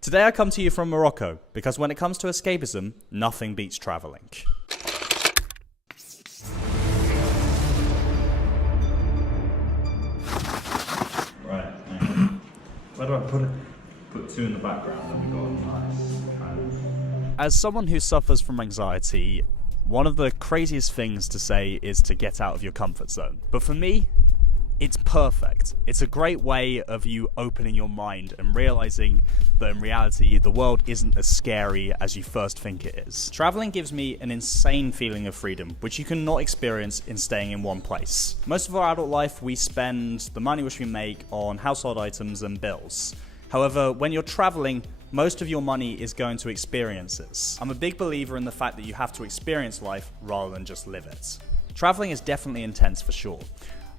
Today I come to you from Morocco, because when it comes to escapism, nothing beats travelling. Right, where do I put it? Put two in the background, then we got a nice kind of... As someone who suffers from anxiety, one of the craziest things to say is to get out of your comfort zone. But for me, it's perfect. It's a great way of you opening your mind and realizing that in reality, the world isn't as scary as you first think it is. Traveling gives me an insane feeling of freedom, which you cannot experience in staying in one place. Most of our adult life, we spend the money which we make on household items and bills. However, when you're traveling, most of your money is going to experiences. I'm a big believer in the fact that you have to experience life rather than just live it. Traveling is definitely intense for sure.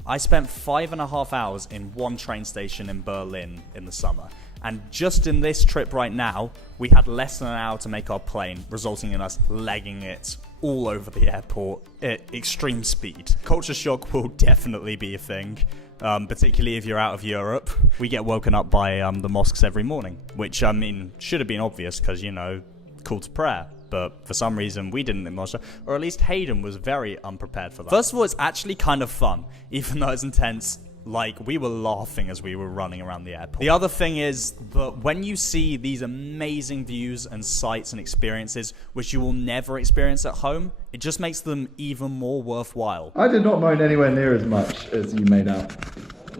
I spent 5.5 hours in one train station in Berlin in the summer, and just in this trip right now, we had less than an hour to make our plane, resulting in us legging it all over the airport at extreme speed. Culture shock will definitely be a thing, particularly if you're out of Europe. We get woken up by the mosques every morning, which, I mean, should have been obvious because, you know, call to prayer. But for some reason, we didn't in Russia, or at least Hayden was very unprepared for that. First of all, it's actually kind of fun, even though it's intense. Like, we were laughing as we were running around the airport. The other thing is that when you see these amazing views and sights and experiences, which you will never experience at home, it just makes them even more worthwhile. I did not moan anywhere near as much as you made out.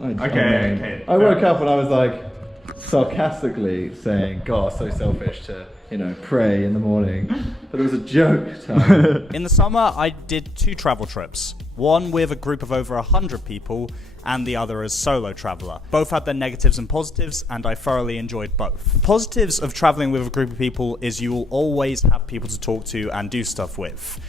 Okay. I woke up and I was like, sarcastically saying, God, so selfish to, you know, pray in the morning. But it was a joke time. In the summer, I did 2 travel trips. One with a group of over 100 people, and the other as solo traveler. Both had their negatives and positives, and I thoroughly enjoyed both. The positives of traveling with a group of people is you will always have people to talk to and do stuff with.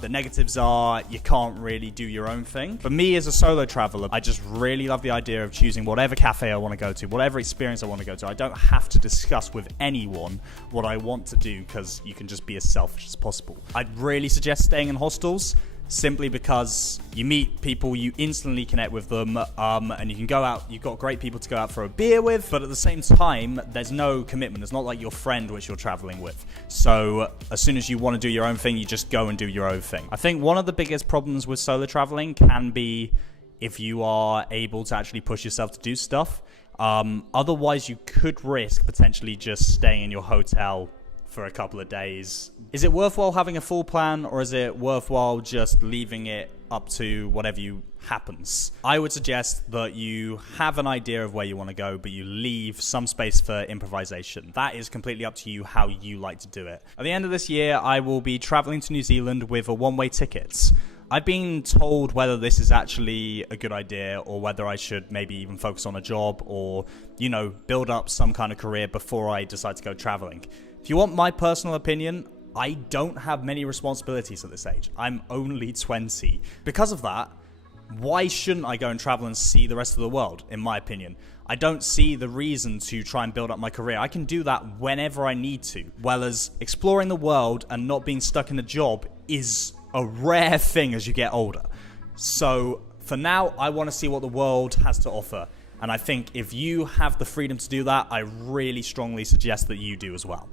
The negatives are you can't really do your own thing. For me as a solo traveler, I just really love the idea of choosing whatever cafe I want to go to, whatever experience I want to go to. I don't have to discuss with anyone what I want to do because you can just be as selfish as possible. I'd really suggest staying in hostels, simply because you meet people, you instantly connect with them, and you can go out, you've got great people to go out for a beer with, but at the same time, there's no commitment. It's not like your friend which you're traveling with. So as soon as you want to do your own thing, you just go and do your own thing. I think one of the biggest problems with solo traveling can be if you are able to actually push yourself to do stuff. Otherwise, you could risk potentially just staying in your hotel for a couple of days. Is it worthwhile having a full plan, or is it worthwhile just leaving it up to whatever happens? I would suggest that you have an idea of where you want to go, but you leave some space for improvisation. That is completely up to you how you like to do it. At the end of this year, I will be traveling to New Zealand with a one-way ticket. I've been told whether this is actually a good idea or whether I should maybe even focus on a job or, you know, build up some kind of career before I decide to go traveling. If you want my personal opinion, I don't have many responsibilities at this age. I'm only 20. Because of that, why shouldn't I go and travel and see the rest of the world, in my opinion? I don't see the reason to try and build up my career. I can do that whenever I need to. Whereas exploring the world and not being stuck in a job is a rare thing as you get older. So for now, I want to see what the world has to offer. And I think if you have the freedom to do that, I really strongly suggest that you do as well.